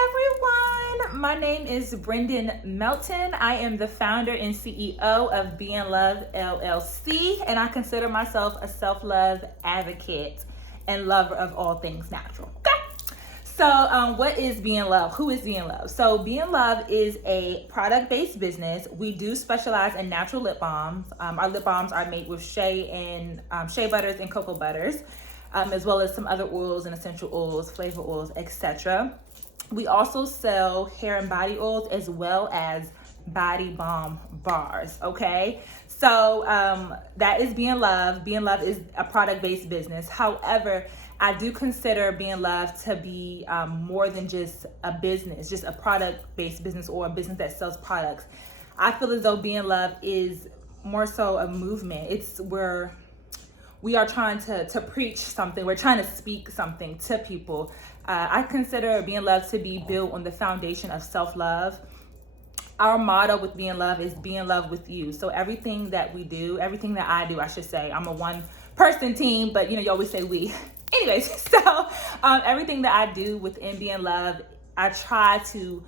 everyone. My name is Brendan Melton. I am the founder and CEO of Be in Love LLC, and I consider myself a self-love advocate and lover of all things natural. Okay. So, what is Be in Love? Who is Be in Love? So, Be in Love is a product-based business. We do specialize in natural lip balms. Our lip balms are made with shea butters and cocoa butters, as well as some other oils and essential oils, flavor oils, etc. We also sell hair and body oils as well as body balm bars. Okay, so that is Be in Love. Be in Love is a product-based business. However, I do consider Be in Love to be more than just a business, just a product-based business or a business that sells products. I feel as though Be in Love is more so a movement. It's where we are trying to preach something. We're trying to speak something to people. I consider Be in Love to be built on the foundation of self-love. Our motto with Be in Love is be in love with you. So everything that we do, everything that I do, I should say, I'm a one-person team, but you always say we. Anyways, so everything that I do within Be in Love, I try to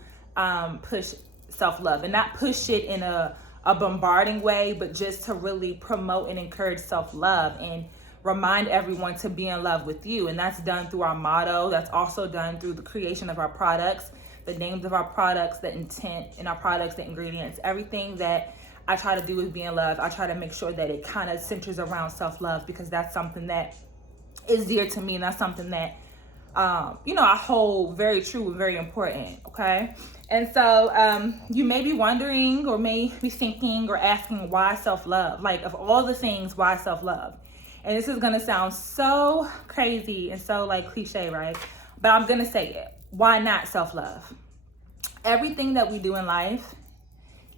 push self-love and not push it in a bombarding way, but just to really promote and encourage self-love and remind everyone to be in love with you. And that's done through our motto. That's also done through the creation of our products, the names of our products, the intent in our products, the ingredients, everything that I try to do with Be in Love. I try to make sure that it kind of centers around self-love, because that's something that is dear to me, and that's something that I hold very true and very important. Okay. And so you may be wondering or may be thinking or asking, why self-love? Like, of all the things, why self-love? And this is going to sound so crazy and so like cliche, right? But I'm going to say it. Why not self-love? Everything that we do in life,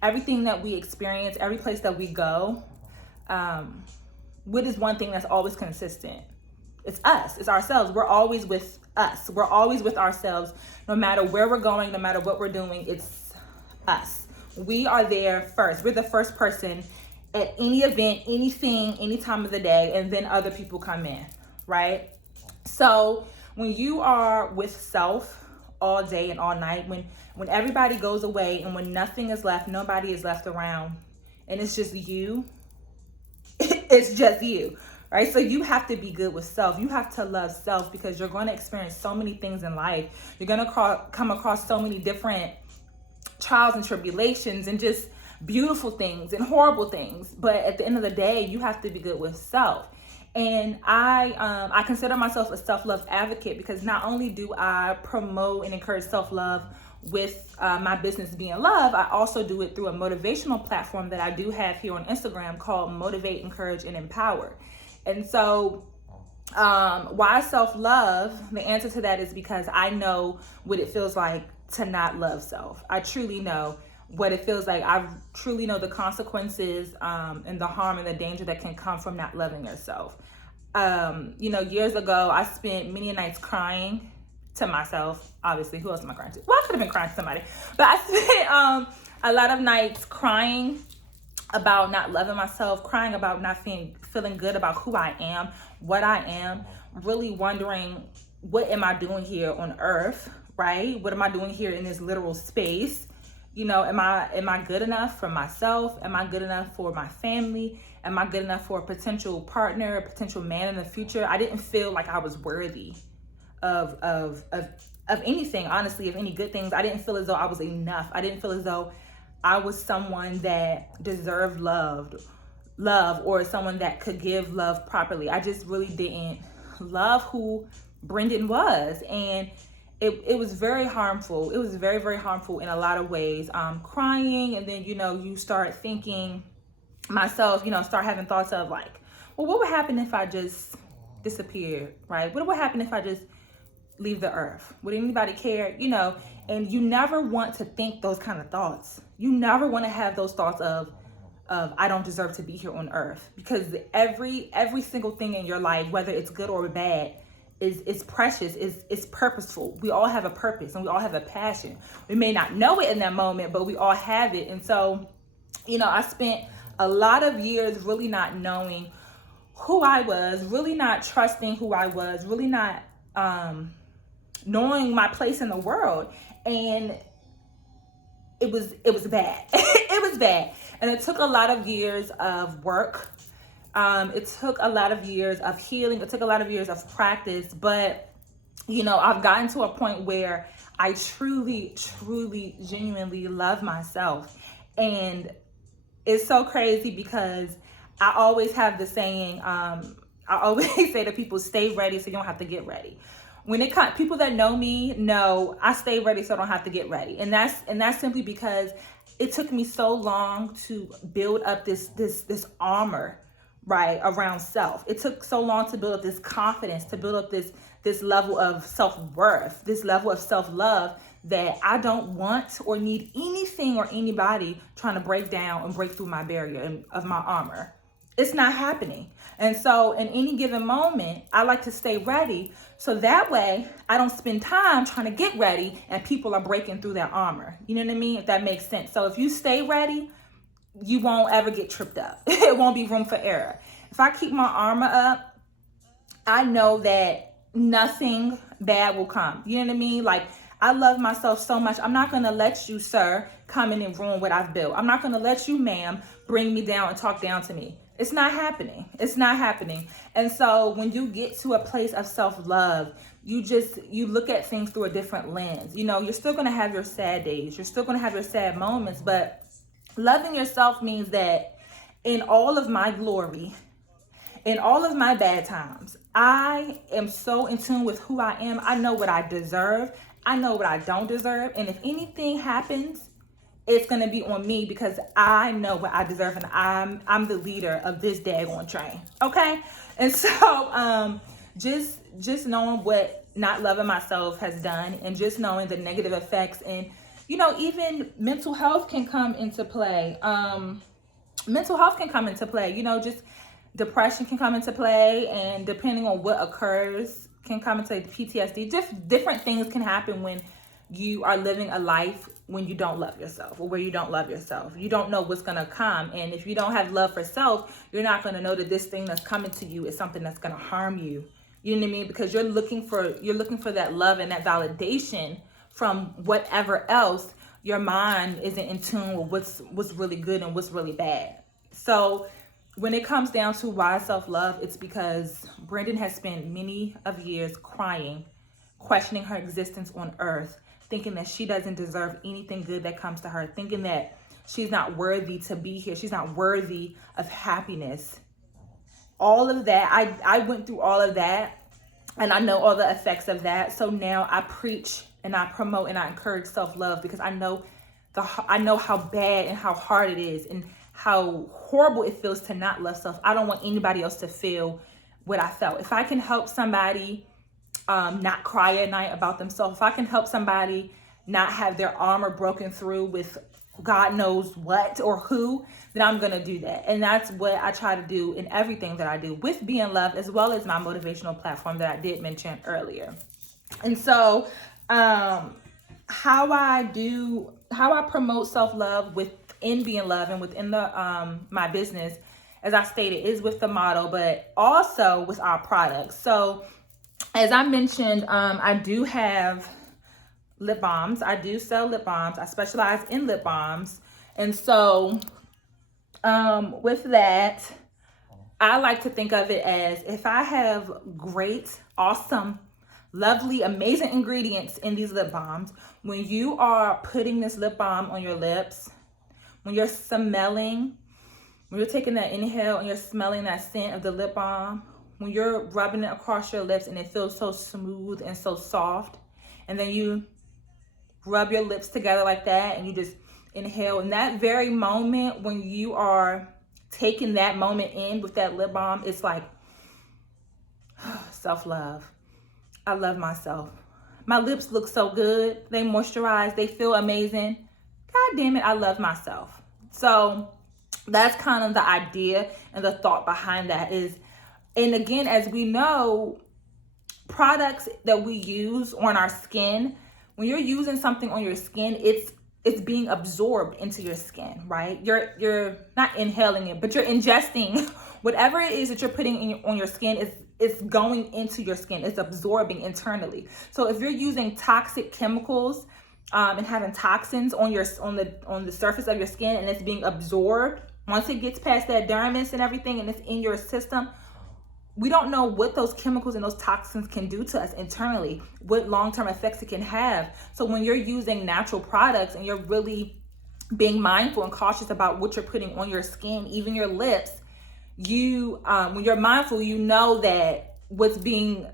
everything that we experience, every place that we go, what is one thing that's always consistent? It's us. It's ourselves. We're always with us. We're always with ourselves. No matter where we're going, no matter what we're doing, it's us. We are there first. We're the first person at any event, anything, any time of the day, and then other people come in, right? So when you are with self all day and all night, when everybody goes away and when nothing is left, nobody is left around, and it's just you, it's just you. Right? So you have to be good with self. You have to love self, because you're going to experience so many things in life. You're going to come across so many different trials and tribulations and just beautiful things and horrible things. But at the end of the day, you have to be good with self. And I consider myself a self-love advocate, because not only do I promote and encourage self-love with my business Be in Love, I also do it through a motivational platform that I do have here on Instagram called Motivate, Encourage, and Empower. And so why self-love? The answer to that is because I know what it feels like to not love self. I truly know what it feels like. I truly know the consequences and the harm and the danger that can come from not loving yourself. Years ago, I spent many nights crying to myself. Obviously, who else am I crying to? Well, I could have been crying to somebody. But I spent a lot of nights crying about not loving myself, crying about not feeling good about who I am, what I am, really wondering, what am I doing here on earth, right? What am I doing here in this literal space? Am I good enough for myself? Am I good enough for my family? Am I good enough for a potential partner, a potential man in the future? I didn't feel like I was worthy of anything, honestly, of any good things. I didn't feel as though I was enough. I didn't feel as though I was someone that deserved love, or someone that could give love properly. I just really didn't love who Brendan was. And it was very harmful. It was very, very harmful in a lot of ways. Crying, and then, you start thinking, myself, start having thoughts of like, well, what would happen if I just disappeared, right? What would happen if I just leave the earth? Would anybody care? And you never want to think those kind of thoughts. You never want to have those thoughts of I don't deserve to be here on earth, because every single thing in your life, whether it's good or bad, is precious, is purposeful. We all have a purpose and we all have a passion. We may not know it in that moment, but we all have it. And so, I spent a lot of years really not knowing who I was, really not trusting who I was, really not knowing my place in the world. And it was bad. It was bad. And it took a lot of years of work. It took a lot of years of healing. It took a lot of years of practice. But, you know, I've gotten to a point where I truly, truly, genuinely love myself. And it's so crazy because I always have the saying, I always say to people, stay ready so you don't have to get ready. When it comes, people that know me know I stay ready so I don't have to get ready. And that's simply because it took me so long to build up this armor, right, around self. It took so long to build up this confidence, to build up this level of self-worth, this level of self-love, that I don't want or need anything or anybody trying to break down and break through my barrier of my armor. It's not happening. And so in any given moment, I like to stay ready so that way I don't spend time trying to get ready and people are breaking through their armor. You know what I mean? If that makes sense. So if you stay ready, you won't ever get tripped up. It won't be room for error. If I keep my armor up, I know that nothing bad will come. You know what I mean? Like, I love myself so much. I'm not going to let you, sir, come in and ruin what I've built. I'm not going to let you, ma'am, bring me down and talk down to me. It's not happening. It's not happening. And so when you get to a place of self-love, you look at things through a different lens. You know, you're still going to have your sad days. You're still going to have your sad moments. But loving yourself means that in all of my glory, in all of my bad times, I am so in tune with who I am. I know what I deserve. I know what I don't deserve. And if anything happens, it's going to be on me because I know what I deserve and I'm the leader of this daggone train. Okay? And so just knowing what not loving myself has done, and just knowing the negative effects, and, you know, even mental health can come into play. Mental health can come into play. You know, just depression can come into play, and depending on what occurs can come into PTSD. Just different things can happen when you are living a life when you don't love yourself, or where you don't love yourself. You don't know what's going to come. And if you don't have love for self, you're not going to know that this thing that's coming to you is something that's going to harm you. You know what I mean? Because you're looking for that love and that validation from whatever else. Your mind isn't in tune with what's really good and what's really bad. So when it comes down to why self-love, it's because Brendan has spent many of years crying, questioning her existence on earth, thinking that she doesn't deserve anything good that comes to her, thinking that she's not worthy to be here. She's not worthy of happiness. All of that, I went through all of that, and I know all the effects of that. So now I preach and I promote and I encourage self-love, because I know how bad and how hard it is, and how horrible it feels to not love self. I don't want anybody else to feel what I felt. If I can help somebody not cry at night about themselves, if I can help somebody not have their armor broken through with God knows what or who, then I'm going to do that. And that's what I try to do in everything that I do with Be in Love, as well as my motivational platform that I did mention earlier. And so how I promote self-love within Be in Love and within the my business, as I stated, is with the model, but also with our products. So as I mentioned, I do have lip balms. I do sell lip balms. I specialize in lip balms. And so with that, I like to think of it as, if I have great, awesome, lovely, amazing ingredients in these lip balms, when you are putting this lip balm on your lips, when you're taking that inhale and you're smelling that scent of the lip balm, when you're rubbing it across your lips and it feels so smooth and so soft, and then you rub your lips together like that and you just inhale, in that very moment when you are taking that moment in with that lip balm, it's like self-love. I love myself. My lips look so good. They moisturize. They feel amazing. God damn it, I love myself. So that's kind of the idea and the thought behind that is, and again, as we know, products that we use on our skin, when you're using something on your skin, it's being absorbed into your skin, right? You're not inhaling it, but you're ingesting whatever it is that you're putting on your skin. it's going into your skin. It's absorbing internally. So if you're using toxic chemicals and having toxins on the surface of your skin, and it's being absorbed, once it gets past that dermis and everything and it's in your system, we don't know what those chemicals and those toxins can do to us internally, what long-term effects it can have. So when you're using natural products and you're really being mindful and cautious about what you're putting on your skin, even your lips, when you're mindful, you know that what's being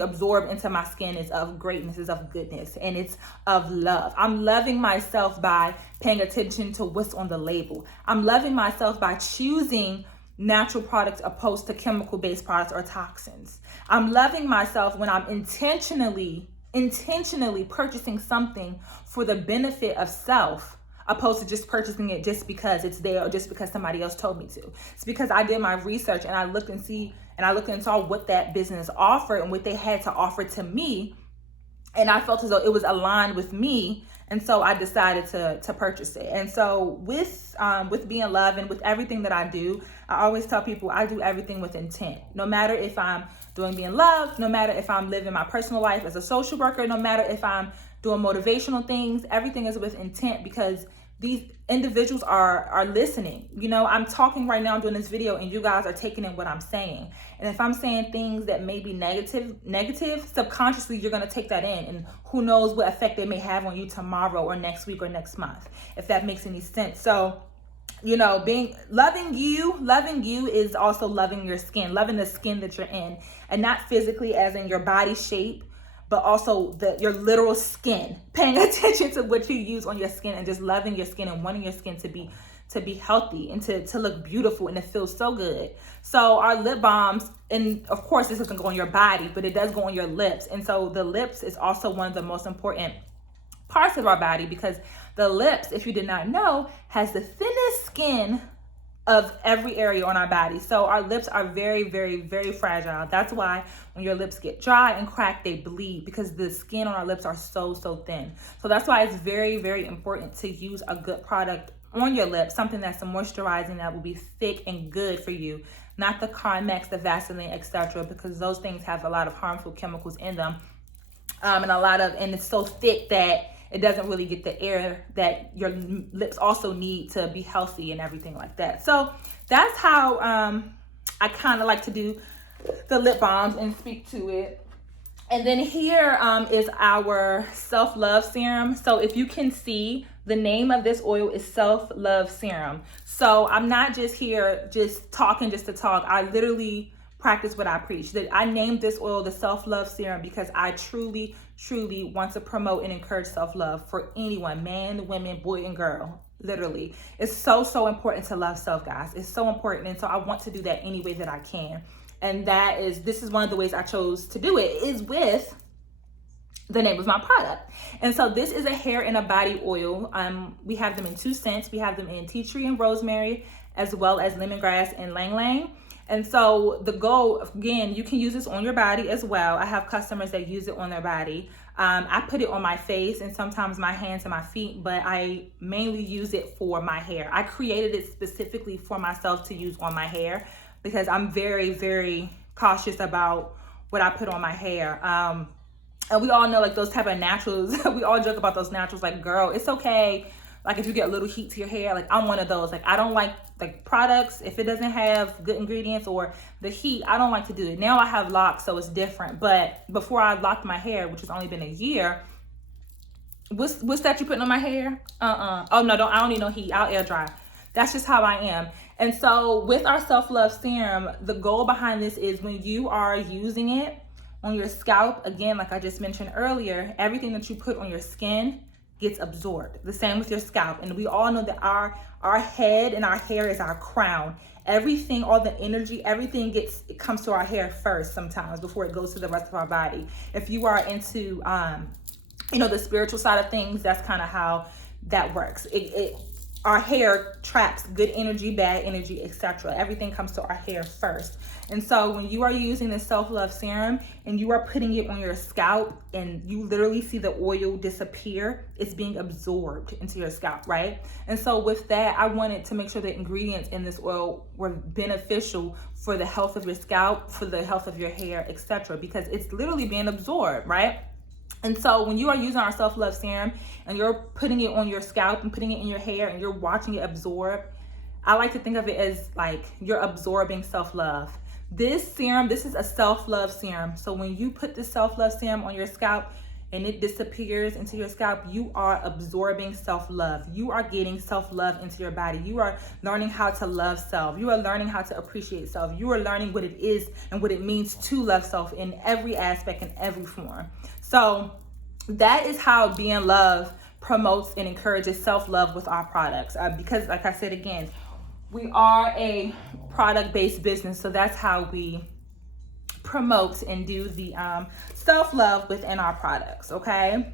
absorbed into my skin is of greatness, is of goodness, and it's of love. I'm loving myself by paying attention to what's on the label. I'm loving myself by choosing natural products opposed to chemical-based products or toxins. I'm loving myself when I'm intentionally purchasing something for the benefit of self, opposed to just purchasing it just because it's there or just because somebody else told me to. It's because I did my research and I looked and saw what that business offered and what they had to offer to me, and I felt as though it was aligned with me, and so I decided to purchase it. And so with Be in Love and with everything that I do, I always tell people I do everything with intent. No matter if I'm doing Be in Love, no matter if I'm living my personal life as a social worker, no matter if I'm doing motivational things, everything is with intent, because these individuals are listening. You know, I'm talking right now, I'm doing this video, and you guys are taking in what I'm saying. And if I'm saying things that may be negative, subconsciously you're going to take that in, and who knows what effect they may have on you tomorrow or next week or next month, if that makes any sense. So, you know, loving you is also loving your skin, loving the skin that you're in, and not physically as in your body shape, but also your literal skin, paying attention to what you use on your skin and just loving your skin and wanting your skin to be healthy and to look beautiful and it feels so good. So our lip balms, and of course this doesn't go on your body, but it does go on your lips. And so the lips is also one of the most important parts of our body, because the lips, if you did not know, has the thinnest skin of every area on our body. So our lips are very, very, very fragile. That's why when your lips get dry and cracked, they bleed, because the skin on our lips are so thin. So that's why it's very, very important to use a good product on your lips, something that's moisturizing, that will be thick and good for you, not the Carmex, the Vaseline, etc., because those things have a lot of harmful chemicals in them, and it's so thick that it doesn't really get the air that your lips also need to be healthy and everything like that. So that's how I kind of like to do the lip balms and speak to it. And then here is our self-love serum. So if you can see, the name of this oil is Self-Love Serum. So I'm not just here just talking just to talk. I literally practice what I preach. That I named this oil the Self-Love Serum because I truly want to promote and encourage self-love for anyone, man, women, boy, and girl. Literally, it's so important to love self, guys. It's so important, and so I want to do that any way that I can. And this is one of the ways I chose to do it, is with the name of my product. And so this is a hair and a body oil. We have them in 2 scents. We have them in tea tree and rosemary, as well as lemongrass and ylang ylang. And so the goal, again, you can use this on your body as well. I have customers that use it on their body. I put it on my face and sometimes my hands and my feet, but I mainly use it for my hair. I created it specifically for myself to use on my hair because I'm very, very cautious about what I put on my hair. And we all know, like, those type of naturals, we all joke about those naturals, like, girl, it's okay. Like, if you get a little heat to your hair, like, I'm one of those. Like, I don't like products, if it doesn't have good ingredients or the heat, I don't like to do it. Now I have locks, so it's different. But before I locked my hair, which has only been a year, what's that you putting on my hair? Oh, no, I don't need no heat. I'll air dry. That's just how I am. And so with our self-love serum, the goal behind this is when you are using it on your scalp, again, like I just mentioned earlier, everything that you put on your skin gets absorbed. The same with your scalp. And we all know that our head and our hair is our crown. Everything, all the energy, everything it comes to our hair first sometimes before it goes to the rest of our body. If you are into the spiritual side of things, that's kind of how that works. our hair traps good energy, bad energy, etc. Everything comes to our hair first. And so when you are using the self-love serum and you are putting it on your scalp and you literally see the oil disappear, it's being absorbed into your scalp, right? And so with that, I wanted to make sure the ingredients in this oil were beneficial for the health of your scalp, for the health of your hair, etc. because it's literally being absorbed, right? And so when you are using our self-love serum and you're putting it on your scalp and putting it in your hair and you're watching it absorb, I like to think of it as like you're absorbing self-love. This serum, this is a self-love serum. So when you put this self-love serum on your scalp and it disappears into your scalp, you are absorbing self-love. You are getting self-love into your body. You are learning how to love self. You are learning how to appreciate self. You are learning what it is and what it means to love self in every aspect, in every form. So that is how Be in Love promotes and encourages self-love with our products. Because like I said again, we are a product-based business, so that's how we promote and do the self-love within our products, okay?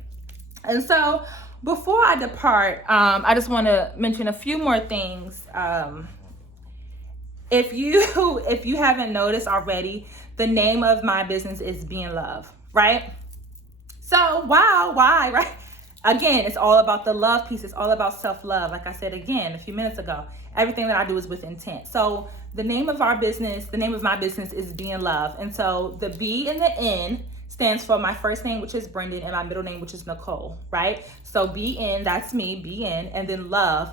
And so before I depart, I just want to mention a few more things. If you haven't noticed already, the name of my business is Be in Love, right? So why, right? Again, it's all about the love piece. It's all about self-love. Like I said again a few minutes ago, everything that I do is with intent. So the name of my business is Be in Love. And so the B and the N stands for my first name, which is Brendan, and my middle name, which is Nicole, right? So Be In, that's me, Be In, and then Love.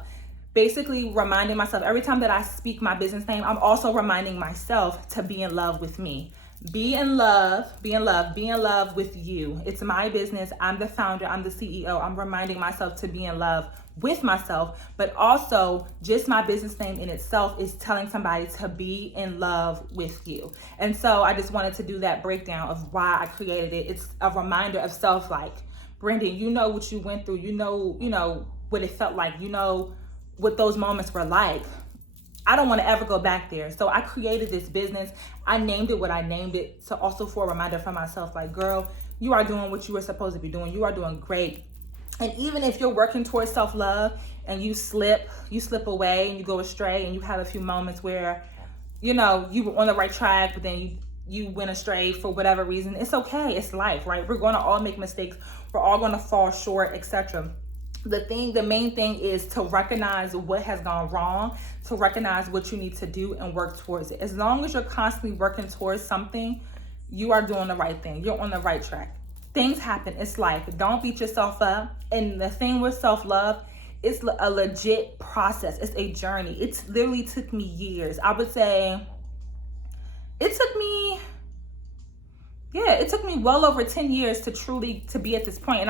Basically reminding myself every time that I speak my business name, I'm also reminding myself to be in love with me. Be in love with you. It's my business. I'm the founder. I'm the CEO. I'm reminding myself to be in love with myself, but also just my business name in itself is telling somebody to be in love with you. And so I just wanted to do that breakdown of why I created it. It's a reminder of self, like, Brendan, you know what you went through. You know what it felt like. You know what those moments were like. I don't want to ever go back there. So I created this business. I named it what I named it. So also for a reminder for myself, like, girl, you are doing what you were supposed to be doing. You are doing great. And even if you're working towards self-love and you slip away and you go astray and you have a few moments where, you were on the right track, but then you went astray for whatever reason, it's okay. It's life, right? We're going to all make mistakes. We're all going to fall short, etc. The main thing is to recognize what has gone wrong, to recognize what you need to do and work towards it. As long as you're constantly working towards something, you are doing the right thing. You're on the right track. Things happen. It's life. Don't beat yourself up. And the thing with self-love, it's a legit process. It's a journey. It literally took me years. I would say it took me well over 10 years to be at this point.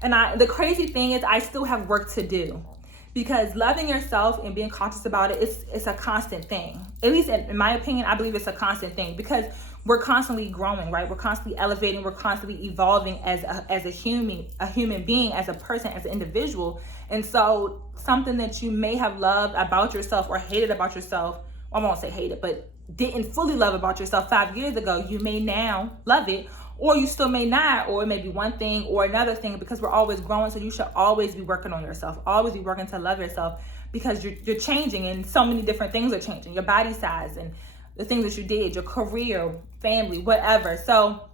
And the crazy thing is I still have work to do, because loving yourself and being conscious about it, it's a constant thing. At least in my opinion, I believe it's a constant thing, because we're constantly growing, right? We're constantly elevating. We're constantly evolving as a human being, as a person, as an individual. And so something that you may have loved about yourself or hated about yourself, I won't say hated, but didn't fully love about yourself 5 years ago, you may now love it. Or you still may not, or it may be one thing or another thing, because we're always growing. So you should always be working on yourself, always be working to love yourself, because you're changing and so many different things are changing. Your body size and the things that you did, your career, family, whatever. So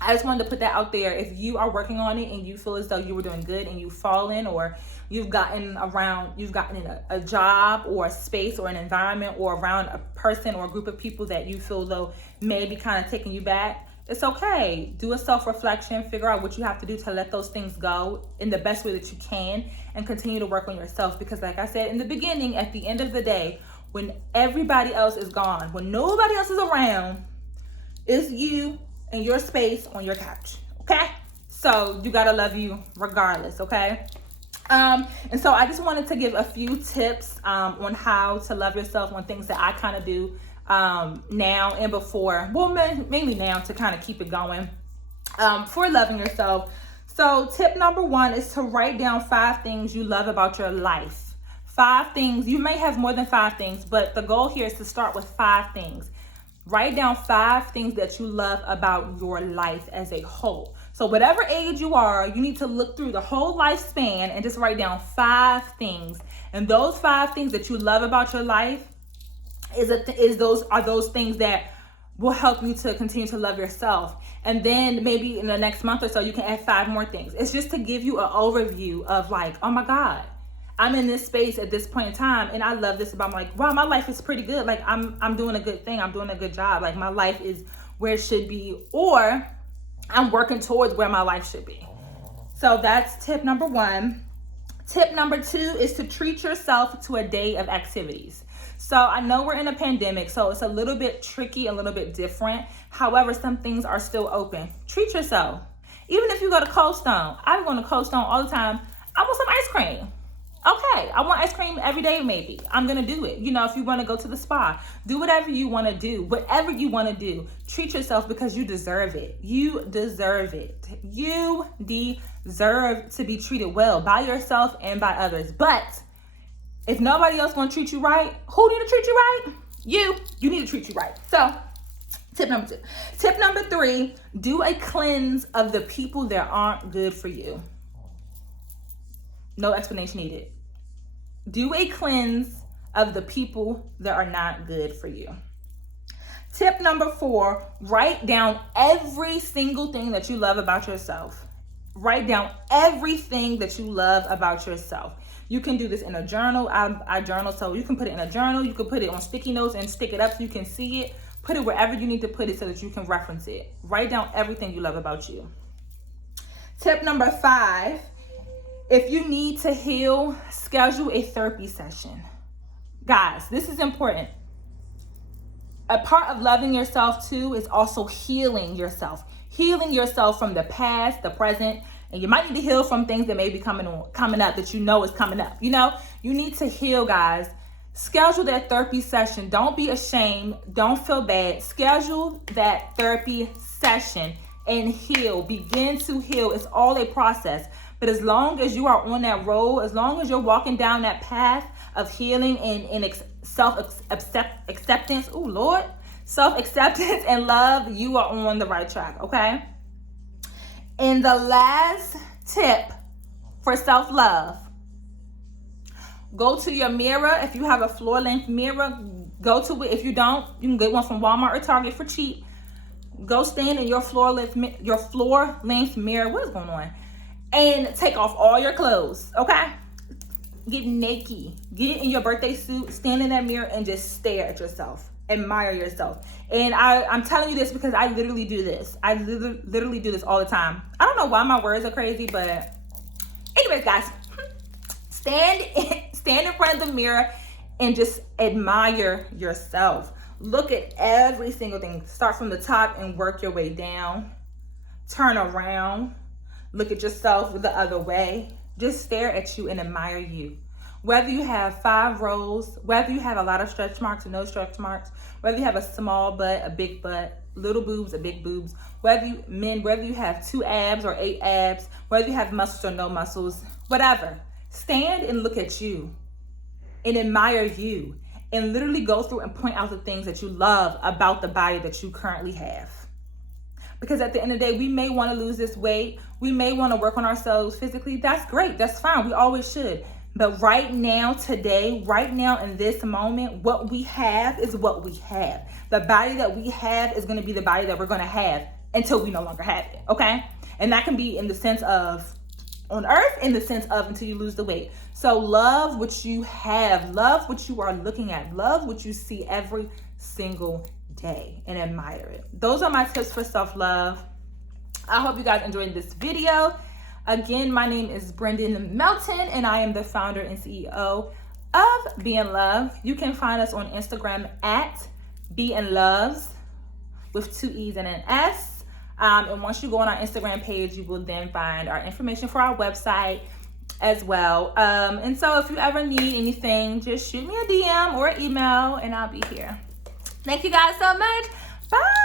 I just wanted to put that out there. If you are working on it and you feel as though you were doing good and you've fallen, or you've gotten in a job or a space or an environment or around a person or a group of people that you feel though may be kind of taking you back, it's okay. Do a self-reflection, figure out what you have to do to let those things go in the best way that you can, and continue to work on yourself. Because like I said in the beginning, at the end of the day, when everybody else is gone, when nobody else is around, it's you and your space on your couch, okay? So you gotta love you regardless, okay? And so I just wanted to give a few tips on how to love yourself, on things that I kind of do now and before, well, mainly now, to kind of keep it going for loving yourself. So tip number 1 is to write down 5 things you love about your life. 5 things. You may have more than 5 things, but the goal here is to start with 5 things. Write down 5 things that you love about your life as a whole. So whatever age you are, you need to look through the whole lifespan and just write down 5 things. And those 5 things that you love about your life are those things that will help you to continue to love yourself. And then maybe in the next month or so, you can add 5 more things. It's just to give you an overview of like, oh my God, I'm in this space at this point in time, and I love this about, like, wow, my life is pretty good. Like I'm doing a good thing. I'm doing a good job. Like my life is where it should be, or I'm working towards where my life should be. So that's tip number 1. Tip number 2 is to treat yourself to a day of activities. So I know we're in a pandemic, so it's a little bit tricky, a little bit different. However, some things are still open. Treat yourself. Even if you go to Cold Stone, I'm going to Cold Stone all the time. I want some ice cream. Okay, I want ice cream every day maybe. I'm going to do it. You know, if you want to go to the spa, do whatever you want to do. Whatever you want to do, treat yourself because you deserve it. You deserve it. You deserve to be treated well by yourself and by others. But if nobody else going to treat you right, who need to treat you right? You need to treat you right. So tip number 2. Tip number 3, do a cleanse of the people that aren't good for you. No explanation needed. Do a cleanse of the people that are not good for you. Tip number 4, write down every single thing that you love about yourself. Write down everything that you love about yourself. You can do this in a journal. I journal, so you can put it in a journal. You can put it on sticky notes and stick it up so you can see it. Put it wherever you need to put it so that you can reference it. Write down everything you love about you. Tip number 5, if you need to heal, schedule a therapy session. Guys, this is important. A part of loving yourself too is also healing yourself. Healing yourself from the past, the present, and you might need to heal from things that may be coming up that you know is coming up. You know, you need to heal, guys. Schedule that therapy session. Don't be ashamed. Don't feel bad. Schedule that therapy session and heal. Begin to heal. It's all a process. But as long as you are on that road, as long as you're walking down that path of healing and self-acceptance, oh Lord, self-acceptance and love, you are on the right track, okay? And the last tip for self-love, go to your mirror. If you have a floor-length mirror, go to it. If you don't, you can get one from Walmart or Target for cheap. Go stand in your floor-length mirror. What is going on? And take off all your clothes, okay? Get naked. Get in your birthday suit. Stand in that mirror and just stare at yourself. Admire yourself. And I'm telling you this because I literally do this. I literally do this all the time. I don't know why my words are crazy, but anyways, guys, stand in front of the mirror and just admire yourself. Look at every single thing. Start from the top and work your way down. Turn around. Look at yourself the other way. Just stare at you and admire you. Whether you have 5 rows, whether you have a lot of stretch marks or no stretch marks, whether you have a small butt, a big butt, little boobs or big boobs, whether you have 2 abs or 8 abs, whether you have muscles or no muscles, whatever. Stand and look at you and admire you and literally go through and point out the things that you love about the body that you currently have. Because at the end of the day, we may want to lose this weight. We may want to work on ourselves physically. That's great. That's fine. We always should. But right now, today, right now in this moment, what we have is what we have. The body that we have is going to be the body that we're going to have until we no longer have it. Okay? And that can be in the sense of on earth, in the sense of until you lose the weight. So love what you have. Love what you are looking at. Love what you see every single day and admire it. Those are my tips for self-love. I hope you guys enjoyed this video. Again, my name is Brendan Melton and I am the founder and CEO of Be in Love. You can find us on Instagram at Be in Loves with 2 E's and an S. And once you go on our Instagram page, you will then find our information for our website as well. And so if you ever need anything, just shoot me a DM or an email and I'll be here. Thank you guys so much. Bye.